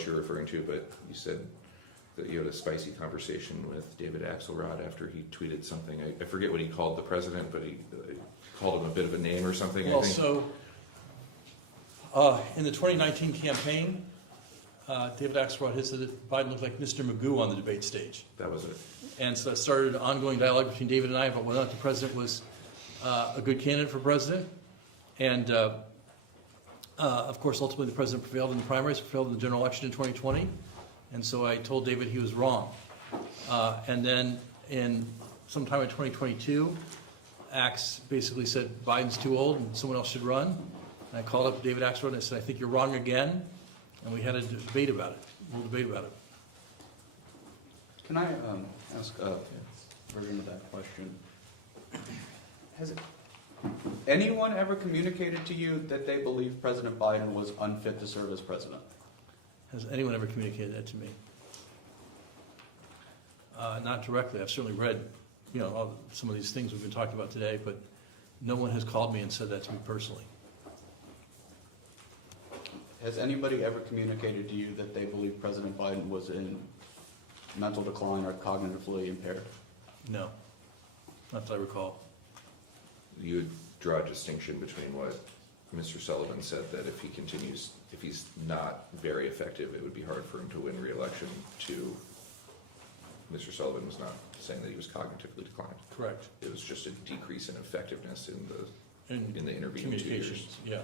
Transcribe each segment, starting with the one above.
what you're referring to, but you said that you had a spicy conversation with David Axelrod after he tweeted something. I forget what he called the president, but he called him a bit of a name or something. Well, I think. So in the 2019 campaign, David Axelrod had said that Biden looked like Mr. Magoo on the debate stage. That was it. And so that started an ongoing dialogue between David and I about whether or not the president was a good candidate for president. And of course, ultimately the president prevailed in the primaries, prevailed in the general election in 2020. And so I told David he was wrong. And then in sometime in 2022, Axe basically said Biden's too old and someone else should run. And I called up David Axelrod and I said, I think you're wrong again. And we had a debate about it. We'll debate about it. Can I ask a version of that question? Has anyone ever communicated to you that they believe President Biden was unfit to serve as president? Has anyone ever communicated that to me? Not directly. I've certainly read, some of these things we've been talking about today, but no one has called me and said that to me personally. Has anybody ever communicated to you that they believe President Biden was in mental decline or cognitively impaired? No, not that I recall. You would draw a distinction between what Mr. Sullivan said, that if he continues, if he's not very effective, it would be hard for him to win re-election, to Mr. Sullivan was not saying that he was cognitively declined. Correct. It was just a decrease in effectiveness in the intervening 2 years. Communications, yeah.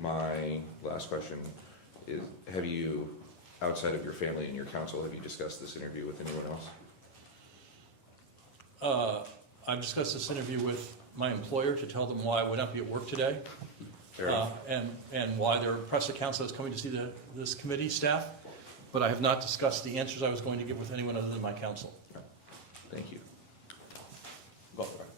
My last question is, have you, outside of your family and your counsel, have you discussed this interview with anyone else? I've discussed this interview with my employer to tell them why I would not be at work today, and why there are press accounts that I was coming to see this committee staff, but I have not discussed the answers I was going to give with anyone other than my counsel. Thank you. Go for it.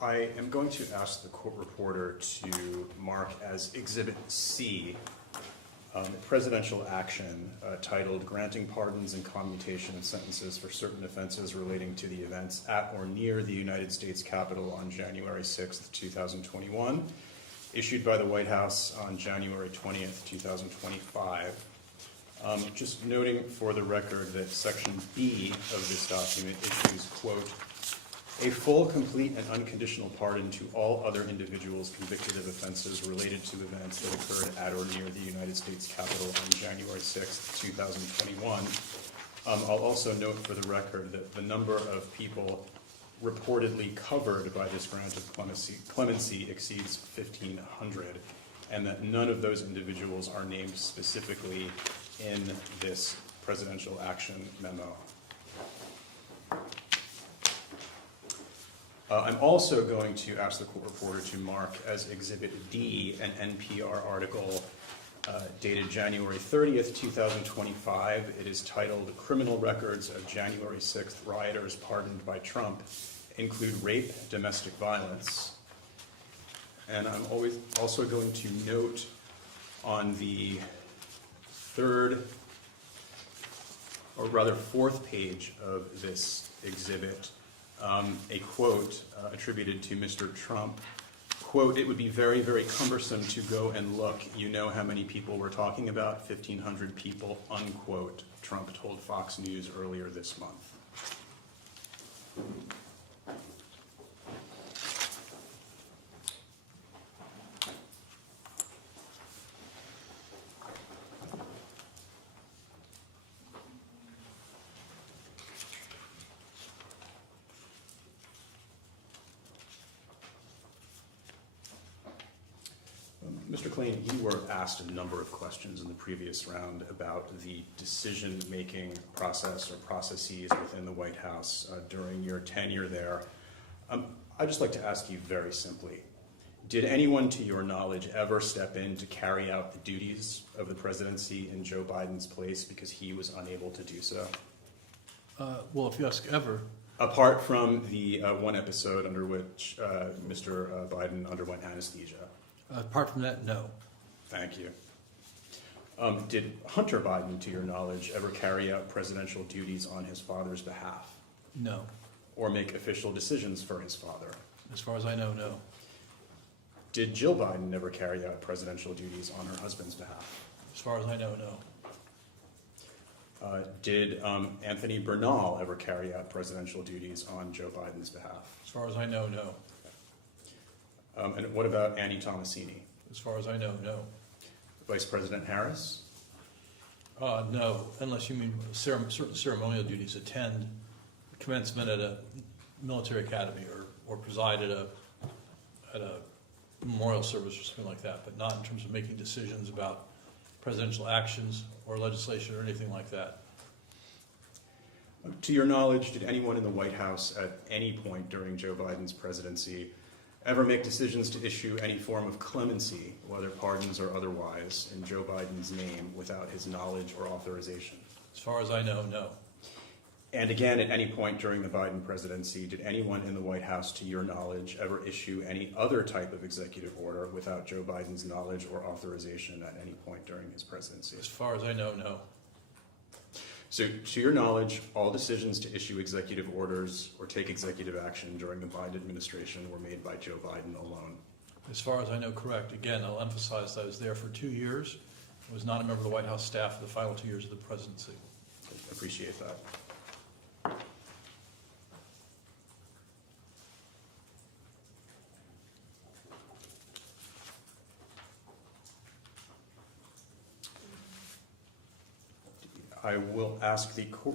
I am going to ask the court reporter to mark as Exhibit C presidential action titled Granting Pardons and Commutation of Sentences for Certain Offenses Relating to the Events at or Near the United States Capitol on January 6th, 2021, issued by the White House on January 20th, 2025. Just noting for the record that Section B of this document issues, quote, a full, complete, and unconditional pardon to all other individuals convicted of offenses related to events that occurred at or near the United States Capitol on January 6th, 2021. I'll also note for the record that the number of people reportedly covered by this grant of clemency exceeds 1,500, and that none of those individuals are named specifically in this presidential action memo. I'm also going to ask the court reporter to mark as Exhibit D an NPR article dated January 30th, 2025. It is titled Criminal Records of January 6th Rioters Pardoned by Trump Include Rape, Domestic Violence. And I'm also going to note on the fourth page of this exhibit, a quote attributed to Mr. Trump. Quote, it would be very, very cumbersome to go and look. You know how many people we're talking about? 1,500 people, unquote, Trump told Fox News earlier this month. Mr. Klain, you were asked a number of questions in the previous round about the decision-making process or processes within the White House during your tenure there. I'd just like to ask you very simply, did anyone to your knowledge ever step in to carry out the duties of the presidency in Joe Biden's place because he was unable to do so? Well, if you ask ever. Apart from the one episode under which Mr. Biden underwent anesthesia. Apart from that, no. Thank you. Did Hunter Biden, to your knowledge, ever carry out presidential duties on his father's behalf No. or make official decisions for his father? As far as I know, no. Did Jill Biden ever carry out presidential duties on her husband's behalf? As far as I know, no. Did Anthony Bernal ever carry out presidential duties on Joe Biden's behalf? As far as I know, no. And what about Annie Tomasini? As far as I know, no. Vice President Harris? No, unless you mean certain ceremonial duties, attend commencement at a military academy or preside at a memorial service or something like that, but not in terms of making decisions about presidential actions or legislation or anything like that. To your knowledge, did anyone in the White House at any point during Joe Biden's presidency ever make decisions to issue any form of clemency, whether pardons or otherwise, in Joe Biden's name without his knowledge or authorization? As far as I know, no. And again, at any point during the Biden presidency, did anyone in the White House, to your knowledge, ever issue any other type of executive order without Joe Biden's knowledge or authorization at any point during his presidency? As far as I know, no. So, to your knowledge, all decisions to issue executive orders or take executive action during the Biden administration were made by Joe Biden alone. As far as I know, correct. Again, I'll emphasize that I was there for 2 years. I was not a member of the White House staff for the final 2 years of the presidency. I appreciate that. I will ask the court